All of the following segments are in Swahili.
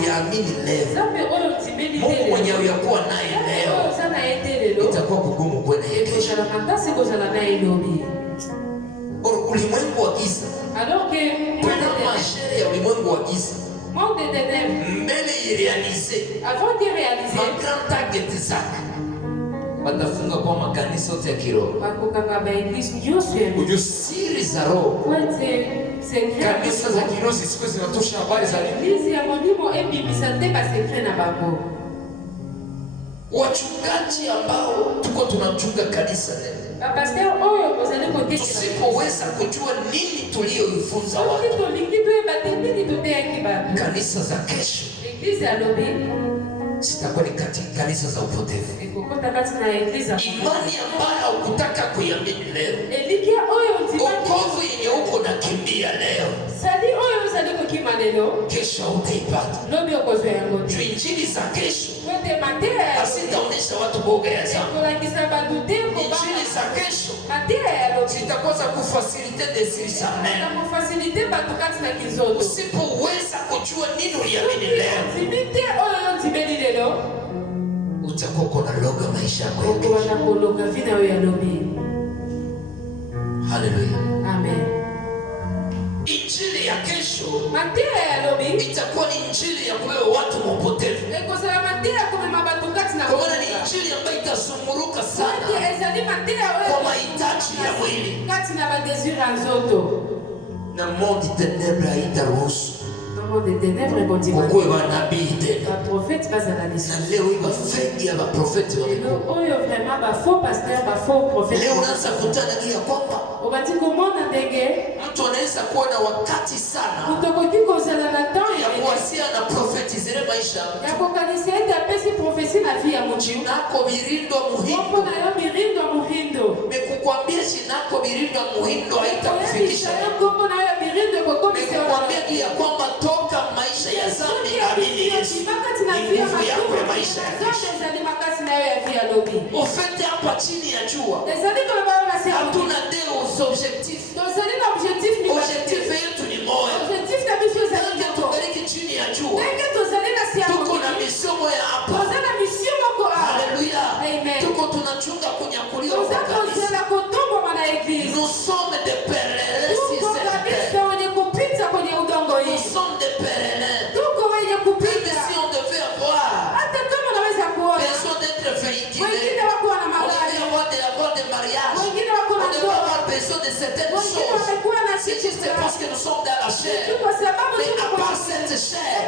uyaamini leo, Mungu mwenye uyakuwa naye leo, itakuwa kugumu kwenda kesho. Ulimwengu wa giza, kuna mashere ya ulimwengu wa giza mbele irealize grand target zake, watafunga kwa makanisa yote ya kiroho, ujusiri za roho. Kanisa za kiroho zisiku zinatosha habari za wachungaji ambao tuko tunachunga kanisa leo, tusipoweza kujua nini tulioifunza watu, kanisa za kesho sitakuwa ni katika kanisa za upotevu. Imani ambayo hukutaka kuiamini leo, wokovu yenye uko nakimbia leo, kesho utaipata. Juu injili za kesho asitaonesha watu boga ya zama. Injili za kesho zitakuwa za kufasilite desirsamene. Usipoweza kujua nini uliamini leo, utakuwa kuna loga maisha yako. Haleluya. Amen. Injili ya kesho itakuwa ni injili ya kubeba watu mpotevu. Kwa maana ni injili ambayo itasumuruka sana kwa mahitaji ya mwili. Na monde ténèbres haitaruhusu ukwe wanabii tena. Na leo iba fegi ya maprofeti wamekuwa. Leo unaanza kutana kia kwamba mtu anaweza kuwa na wakati sana ya kuwasia na profeti zile maisha chinako birindwa muhindo. Mekukwambia chinako birindwa muhindo haitakufikisha. Mekukwambia kia kwamba toka maisha ya zambi amini Yesu, ni nguvu yako ya maisha ya kesho. Ufete hapa chini ya jua, hatuna deo objectif. Objectif yetu ni moja. Nake tubariki chini ya jua, tuko na misiomo ya hapa. Haleluya. Tuko tunachunga kunyakuliwa kwa kanisa. Nous sommes des pèlerins sur cette terre. Nous sommes des pèlerins. Même si on devait avoir besoin d'être véhiculés, on devait avoir des mariages, on devait avoir besoin de certaines choses. C'est juste parce que nous sommes dans la chair. Mais à part cette chair,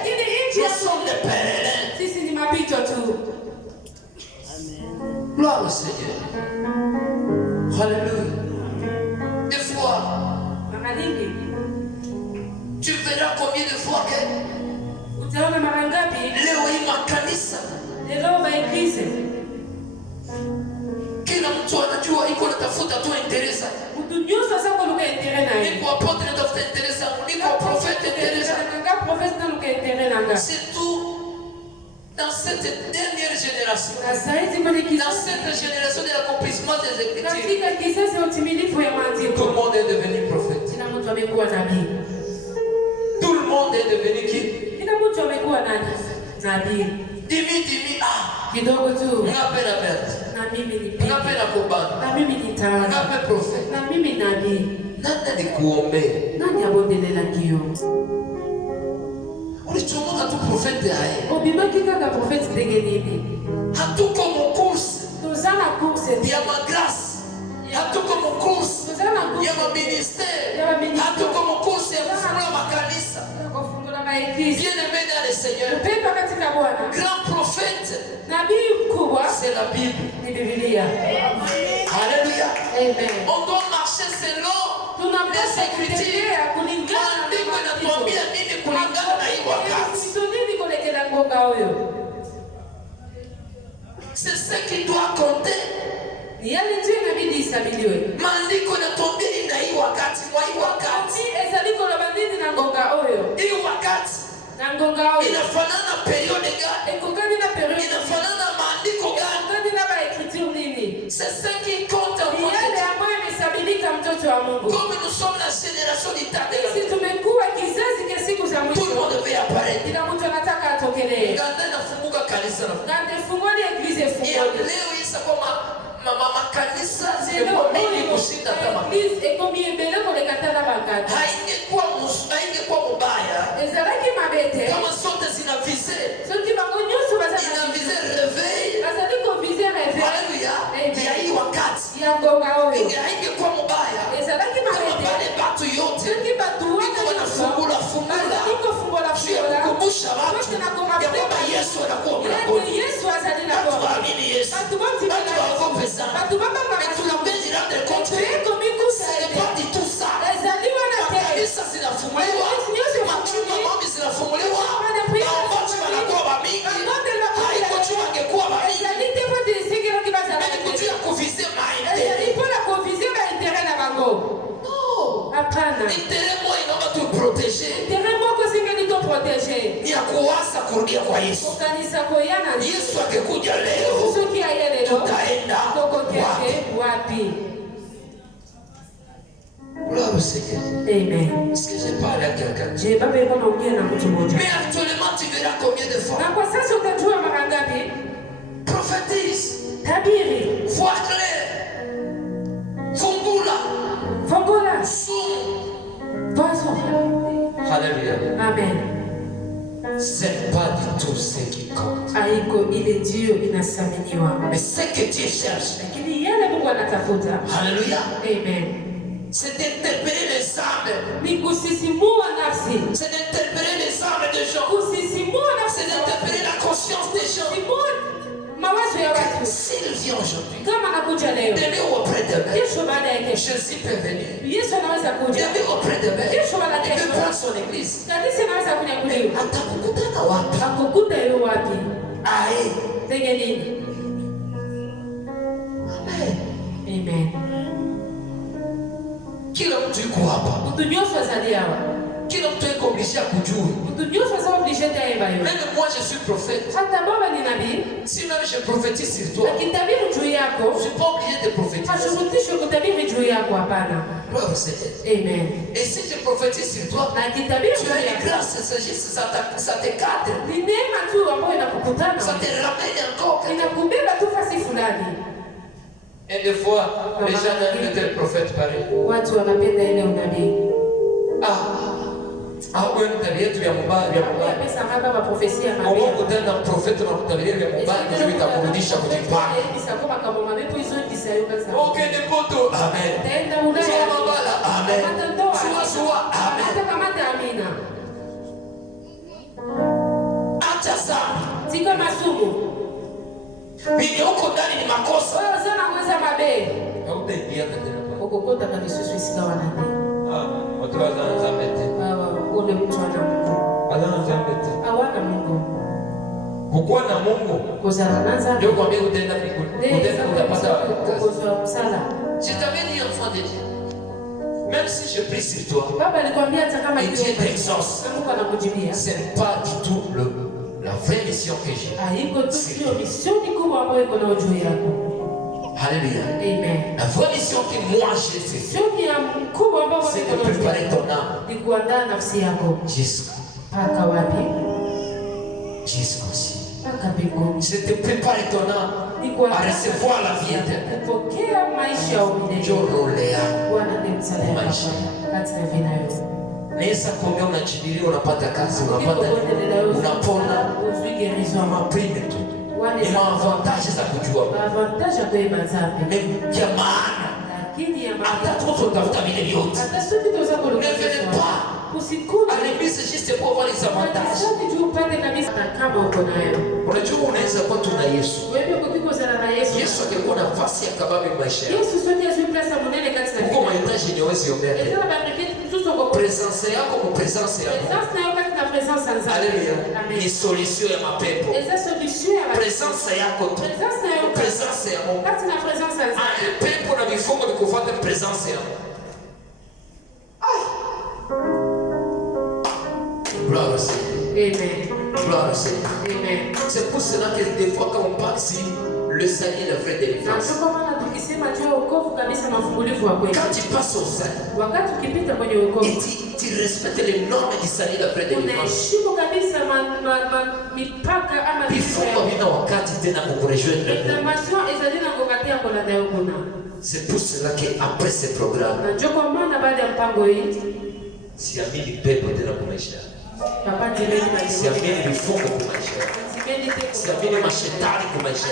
nous sommes des pèlerins. Gloire au Seigneur. Alléluia. Des fois, tu verras combien de fois que leo hii makanisa kila mtu anajua iko natafuta tu interesa. Niko apotre natafuta interesa, niko profete interesa. C'est tout dans cette dernière génération, dans cette génération de l'accomplissement des Écritures. Tout le monde est devenu prophète. Tout le monde est devenu qui? Dimi ngape na bert, ngape na kubana, ngape prophète. Nani nikuombe? Nani abondelela kiyo? Ulichomoka tu prophète aye. Obimaki kaka prophète ndenge nini? Hatuko mu course. Tuzana course ya ma grâce. Hatuko mu course ya ma ministère. Hatuko mu course ya kufungula makanisa. Bien-aimé dans le Seigneur, grand prophète, c'est la Bible. Alléluia. On doit marcher selon les Écritures. C'est ce qui doit compter. Maandiko yanatuambia ni hii wakati, kwa hii wakati. Hii wakati inafanana periode gani? Inafanana maandiko gani? C'est ce qui compte. Comme nous sommes la génération du temps de la, tout le monde veut apparaître. apokelee. Nganda nafunguka kanisa na. Nganda funguka eglise funguka. Leo isa kwa makanisa zilikuwa mingi kushinda kama. Eglise ekomi ebele kolekata na bangata. Haingekuwa mubaya. Ezalaki mabete. Kama sote zina vize. Soki bango nyuso bazana. Ina vize réveil. Bazali ko vize réveil. Haleluya. Ya hii wakati. Ya ngonga oyo. Haingekuwa mubaya. Ezalaki mabete. Kama bale batu yote. Soki batu wote wanafungula. Kukumbusha watu ya kwamba Yesu anakuwa mlangoni. Watu waamini Yesu. Watu waogope sana. Tunapenda rendre compte. C'est pas du tout ça. Makanisa zinafunguliwa. Machumba mambi zinafunguliwa. Watu wanakuwa wamingi. Haiko chuma angekuwa wamingi. Meni kujua kuvize maende. Interemo inaomba tu protéger. Ni ya kuwasa kurudia kwa Yesu. Yesu akikuja leo, tutaenda wapi? Gloire au Seigneur. Amen. Est-ce que j'ai parlé à quelqu'un? Mais actuellement, tu verras combien de fois. Prophétise. Vois clair. Fungula. Alléluia. Amen. C'est pas du tout ce qui compte. Mais ce que Dieu cherche. Alléluia. Amen. C'est d'interpeller les âmes. C'est d'interpeller les âmes des gens. C'est d'interpeller la conscience des gens. S'il vient aujourd'hui, demain ou après-demain, Jésus peut venir. Demain ou après-demain, il peut prendre son église. Amen. Kila mtu yuko hapa. Kila mtu yuko obligé kujua. Même moi je suis prophète. Si même je prophétise sur toi, je ne suis pas obligé de prophétiser. Gloire au Seigneur. Amen. Et si je prophétise sur toi, tu as une grâce, c'est juste ça te cadre. Ça te ramène encore. Et des fois, les gens n'aiment de tel prophète pareil. Wewe mtabiri tu ya mubaya ya mubaya. Mungu kutenda profeti na mtabiri ya mubaya ndio itakurudisha kujipanga. Okay, ni poto. Amen. Soma bala. Amen. Sua. Amen. Acha zambi. Tika masumu. Bini huko ndani ni makosa. Wewe sana mweza mabe. Hautaingia tena. Ukokota kabisa sisi kawa nani. Watu wanaanza mbete. Ule mtu ana Mungu. Anaanza mbete. Hawana Mungu. Kukuwa na Mungu. Kuzanaanza. Ndio kwambia utaenda mbinguni. Utaenda utapata kukosa msala. Je t'avais dit enfant de Dieu. Même si je prie sur toi. Baba alikwambia hata kama Dieu t'exauce. Mungu anakujibia. C'est pas du tout la vraie mission que j'ai. Haiko tu sio mission kubwa ambayo iko na juu yako. Alléluia. Amen. La vraie mission que moi j'ai fait. C'est de préparer ton âme. Jusqu'au-ci. C'est de préparer ton âme à recevoir la vie éternelle. Nesa kuongea unachidilia, unapata kazi, unapona, maprime tu. Ni maavantaji za kujua. Ya maana. Hata toto utafuta vile vyote. Ne venez pas à l'église juste pour voir les avantages. Unajua unaweza kuwa tuna Yesu. Yesu angekuwa na nafasi ya kababi maisha yako. Uko mahitaji yenye huwezi ombea. Presence yako kwa presence yako. Alléluia. Ni solution ya mapepo. Presence yako tu. Presence ya Mungu. Pepo na vifungo vikufuate presence yako. Gloire au Seigneur. Amen. Gloire au Seigneur. Amen. C'est pour cela que des fois quand on parle ici, le salut est la vraie délivrance. Quand tu passes au salut, tu respectes les normes du salut d'après des dimanches. Il faut revenir au cadre de notre rejoindre. C'est pour cela qu'après ce programme, siamini pepo tena kwa maisha. Siamini vifungo kwa maisha. Siamini mashetani kwa maisha.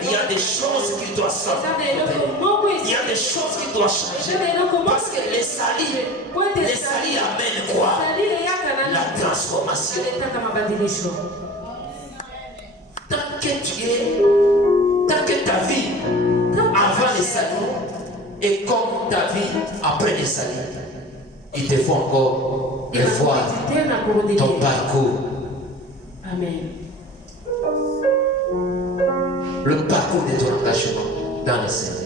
Il y a des choses qui doivent changer. Il y a des choses qui doivent changer. Parce que les salis amènent quoi? La transformation. Tant que ta vie avant les salis est comme ta vie après les salis, il te faut encore revoir ton parcours. Amen. Le parcours de ton engagement dans le Seigneur.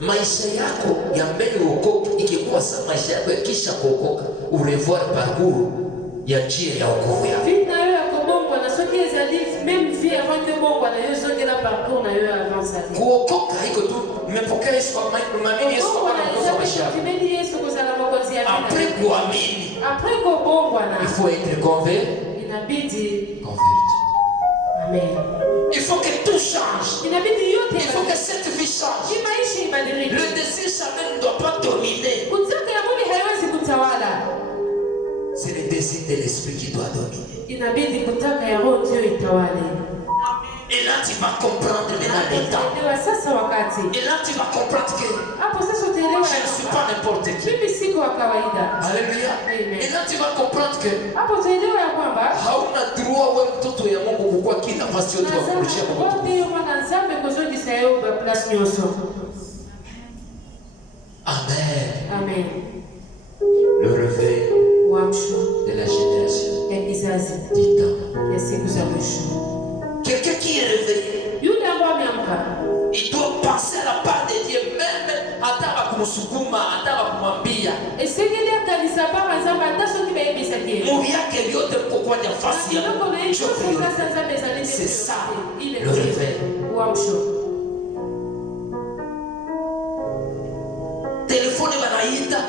Maisha yako ya mbele uokoke ikikuwa sa maisha yako kisha kuokoka urevoir parcours ya njia ya wokovu yako. Kuokoka iko tu umepokea Yesu kwa maamini Yesu kwa maisha yako. Après kuamini, il faut être converti. Amen. Il faut que tout change. Il faut que cette vie change. Le désir charnel ne doit pas dominer. C'est le désir de l'esprit qui doit dominer. Et là tu vas comprendre maintenant les temps. Et là tu vas comprendre que je ne suis pas n'importe qui. Alléluia. Et là tu vas comprendre que hauna droit wewe mtoto ya Mungu kukua kila nafasi yote wa kurudishia Mungu. Amen. Amen. Le réveil de la génération du temps. Quelqu'un qui est réveillé, il doit passer à la part de Dieu, même ataba kumusukuma, ataba kumwambia. Mungu yake yote mko kwa nafasi ya c'est ça le réveil. Téléphone banaita.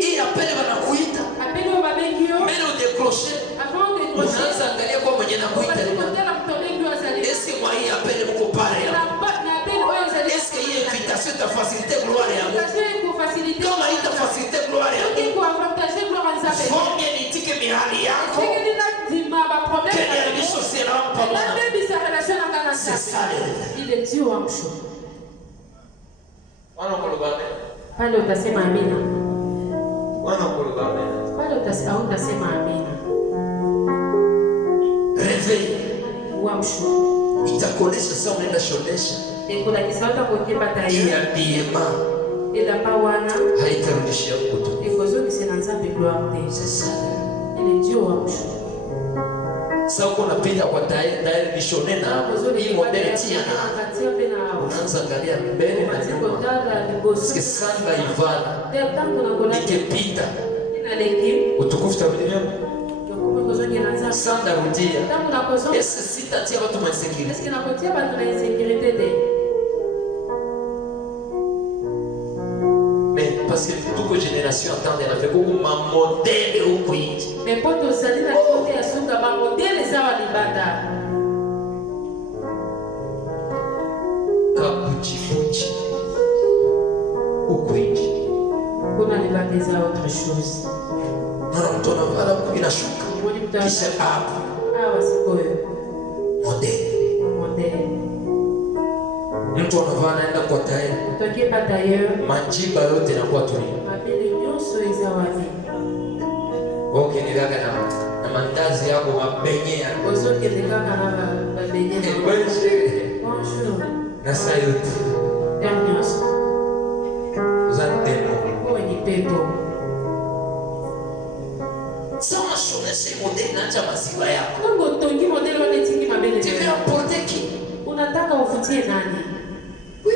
Et appelle banakuita. Mais au décrocher, unaanza angalia kwa mwenye nakuita. Est-ce que moi il appelle mon copain? Est-ce que il invitation ta facilité gloire ya Mungu? Kama ita facilité gloire ya Mungu. Faut bien dire que mihali yako. Quelle est social pamoja. C'est ça le Dieu wa msho. Pale utasema amina. Pale utasema amina. Réveil. Uamsho. Itakuonesha sasa unaenda shonesha. Kuna kisauta kukipa tayari. Ya biema. Ila pawana. Haitarudishia mtu. Ikozo kisenanza gloire. C'est ça. Ile ndio uamsho. Sasa uko unapita kwa tayari nishone na hii modeli tia na. Unaanza angalia mbele na nyuma. Sike sanga ivana. Nikipita. Utukufu tabidia. Sanda rudia. Ese sitatia watu mainsécurité. Est-ce que nakotia watu na insécurité de? Mais parce que toute génération attend de la fait beaucoup ma modèle au pays. Mais pour tout ça na côté ya sunga ma modèle za wa libanda. Kapuchi. Au pays. Kuna libanda za autre chose. Non, mtu anavala inashuka. Kisha hapo. Wasikoyo. Modèle. Mtu anavaa anaenda kwa tayari. Utokipa tayari. Majiba yote yanakuwa tulivu. Mabili nyuso iza wapi. Okay, nilaka na mandazi yako mabenye yako. Ozoke nilaka na mabenye. Bonjour. Na sayuti. Dernios. Uzantemo. Ni pepo. Sama shone si modèle na cha maziwa yako. Mungu tongi modèle wane tingi mabele. Tu veux emporter qui? Unataka ufutie nani? Oui,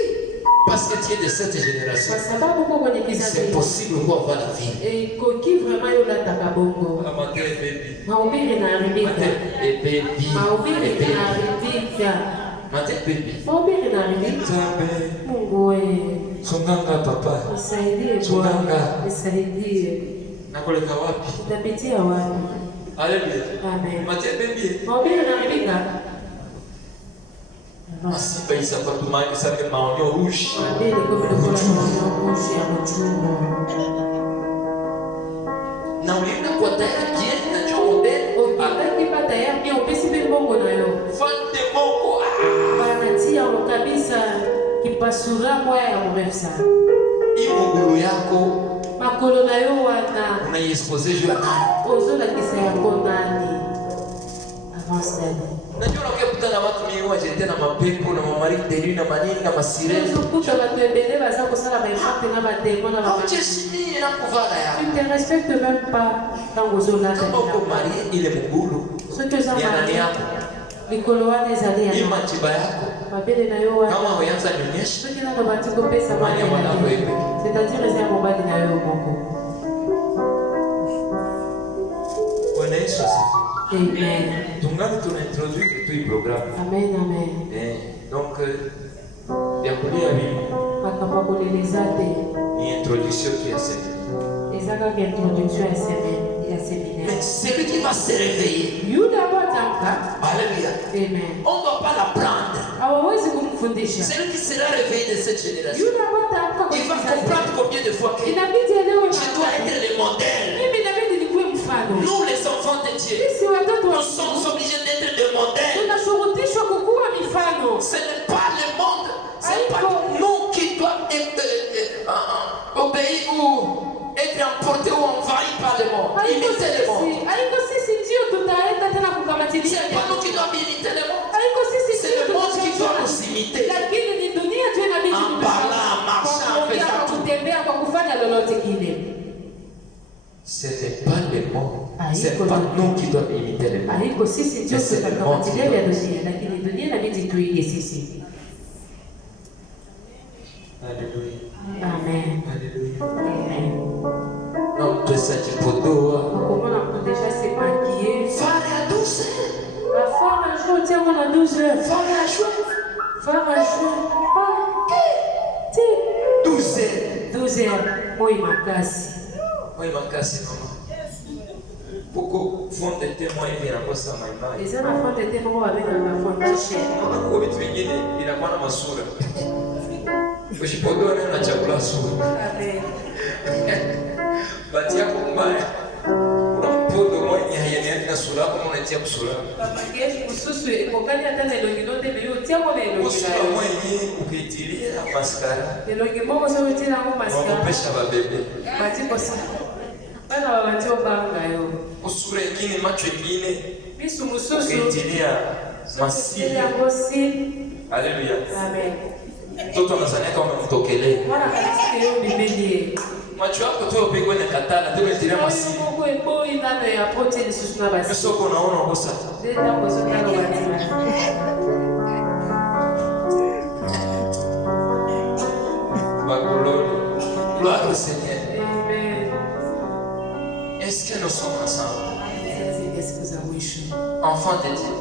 parce que tu es de cette génération. Kwa sababu uko kwenye kizazi. C'est possible kwa avoir la vie. Et koki vraiment yo la takabongo. Malgré Mahubiri inaharibika. Mahubiri inaharibika. Mungu wewe. Songanga papa. Nisaidie Bwana. Nisaidie. Nakoleka wapi? Utapitia wapi? Haleluya. Amen. Mahubiri inaharibika. Masiba isa kwa tumaki sabe maonyo rouge. Mahubiri kumekuwa maonyo rouge ya mchungu. Na ulienda kwa tayari bien na jombe. Ukitaki pata ya pia upesi mbongo nayo. Fante moko. Banatia kabisa kipasura moya ya mrefsa. Imugulu yako makolo nayo wana unaiexpose juu ya nani? Ozola kisa yako nani? Avance nani? Najua unakutana na watu mingi wajete na mapepo na mamari deli na manini na masirene. Unakuta watu ebele baza kusala maifante na mademo na mamari. Haucheshini na kuvala ya. Tu ne respectes même pas tango zola. Kama uko mari ile mugulu. Ya nani yako? Mikolo wane ezali ya. Ima chiba yako. Mabele na yo wana. Kama huyanza nyonyesha. Soki na batiko pesa mani ya mwanako ebe. C'est-à-dire c'est mobali na yo moko. Bwana Yesu asifiwe. Amen. Tungali tunaintroduire tu programme. Amen, amen. Donc ya kulia bibi. Bakabakolelezate. Ni introduction tu ya semaine. Ezaka ke introduction ya semaine. Mais celui qui va se réveiller. Alléluia. Amen. On ne doit pas l'apprendre. Celui qui sera réveillé de cette génération. Il va comprendre combien de fois que je dois être le modèle. Nous les enfants de Dieu, nous sommes obligés d'être des modèles. Ce n'est pas le monde, ce n'est pas nous qui doivent obéir ou être emportés ou envahis par le monde. Imiter le monde. C'est pas nous qui doivons imiter le monde. C'est le monde qui doit nous imiter. En parlant, en marchant, en faisant tout. Ce n'est pas le monde. Ce n'est pas nous qui devons imiter le monde. C'est le monde qui doit nous imiter. Alléluia. Amen. Amen. Non, tu sais, tu peux comment on peut déjà se maquiller? Faire à 12 heures. La femme à jouer, tiens, on a 12 heures. Faire à jouer. Faire à jouer. Ah, 12 heures. 12 heures. Oui, ma casse. Oui, ma casse, maman. Pourquoi font des témoins et bien encore ça, ma mère? Les enfants font des témoins avec un enfant de chair. On a quoi vite vingine, il a pas de masura. Usipodoa na chakula sura. Amen. Batia kumbaya. Kuna mpodo mwenye hayani na sura kama unatia kusura. Papa kesho kususu ikokani hata na elongi ndote leo tia kwa elongi. Usura mwenye ukitilia maskara. Elongi mboko sio tena kwa maskara. Wanapesha babebe. Batiko sana. Bana wabatio banga yo. Usura ingine macho ingine. Bisu mususu. Ukitilia masili. Haleluya. Amen. Mtoto anazania kama umemtokelea. Mwana kanisa leo bibeli. Macho yako tu upigwe na katana, tena tilia masili. Mungu ebo indano ya protein susuna basi. Yesu uko naona ukosa. Ndio kwa sababu batima. Gloire au Seigneur. Amen. Est-ce que nous sommes ensemble? Est-ce Enfants de Dieu.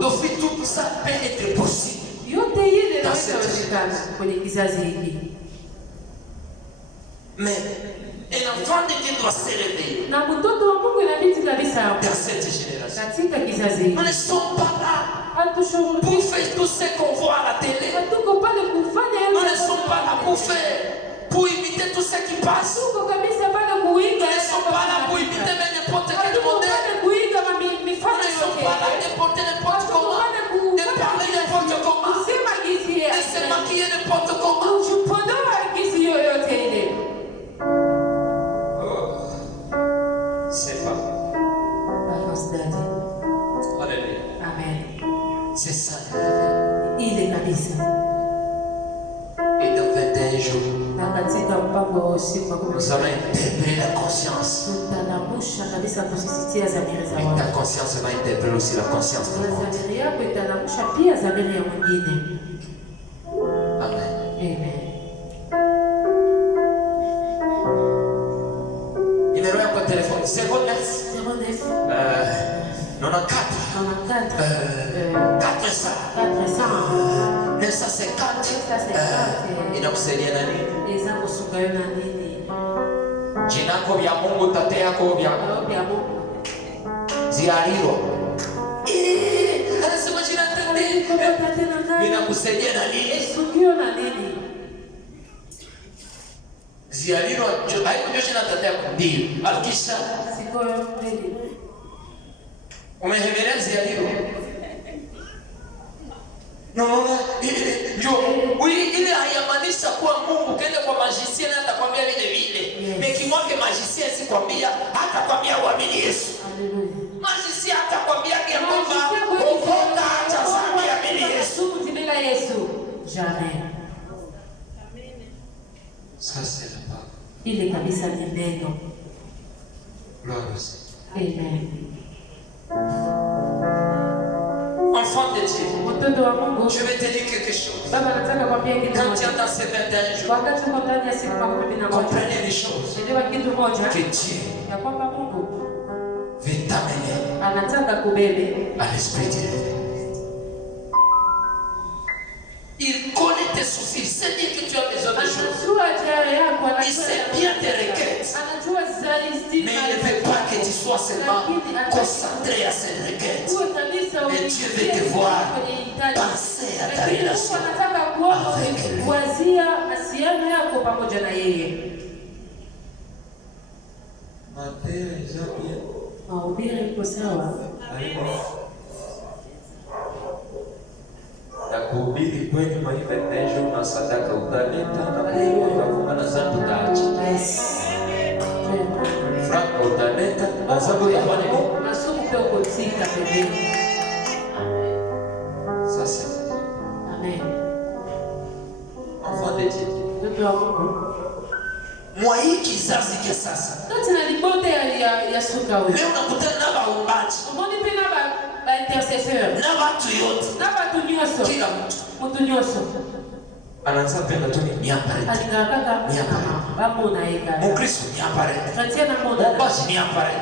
Donc tout ça peut être possible. Dans cette génération. Mais un enfant de Dieu doit se réveiller. Dans cette génération. Nous ne sommes pas là pour faire tout ce qu'on voit à la télé. Nous ne sommes pas là pour faire, pour imiter tout ce qui passe. Nous ne sommes pas là pour imiter n'importe quel modèle. Nous ne sommes pas là de porter n'importe comment, de parler n'importe comment, de se maquiller n'importe comment. C'est pas. Alléluia. Amen. C'est ça. Il est kabisa. Et dans 21 jours, nous allons interpeller la conscience. Et ta conscience va interpeller aussi la conscience de l'autre. Amen. Amen. Numéro 1 kwa téléphone inakusaidia na nini? Jina lako vya Mungu, tate yako vya Mungu. Ziariro. Anasema jina tate. Inakusaidia na nini? Esukio na nini? Ziariro haikunyosha jina tate yako ndio. Akisha sikoyo kweli. Umehemelea ziariro. No, ile hayamaanisha kuwa Mungu kende kwa magicien atakwambia vile vile. Mekimwake magicien si kwambia, hata kwambia uamini Yesu. Haleluya. Magicien atakwambia kia kwamba ukoka acha sana uamini Yesu. Bila Yesu. Jamais. Sasa hapa. Ile kabisa ni neno. Gloire. Amen. Enfant de Dieu, je vais te dire quelque chose. Quand tu es dans ces 21 jours, comprenez les choses que Dieu veut t'amener à l'esprit de Dieu. Il connaît tes soucis, il sait bien que tu as besoin de choses. Il sait bien tes requêtes. Mais il ne veut pas que tu sois seulement concentré à ces requêtes. Et Dieu veut te voir penser à ta relation avec lui. Na kuhubiri kwenye maivendesho na sadaka utaleta na kufunga na zangu utaacha. Franka utaleta na zangu utafanya nini? Na sumu pia kutika pembeni. Sasa. Amen. Enfant de Dieu. Mtoto wa Mungu. Mwa hii kizazi cha sasa. Kati na libote ya suka wewe. Leo unakutana na waombaji. Umoni pena ba intercesseur. Na watu yote. Na watu nyoso. Kila mtu. Mtu nyoso. Anaanza penda tu ni nyapare. Alikaka babu na eka. Mkristo nyapare. Katia na moda. Basi nyapare.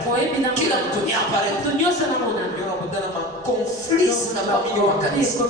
Kila mtu nyapare. Mtu nyoso na moda. Leo unakutana na conflicts na familia wa kanisa.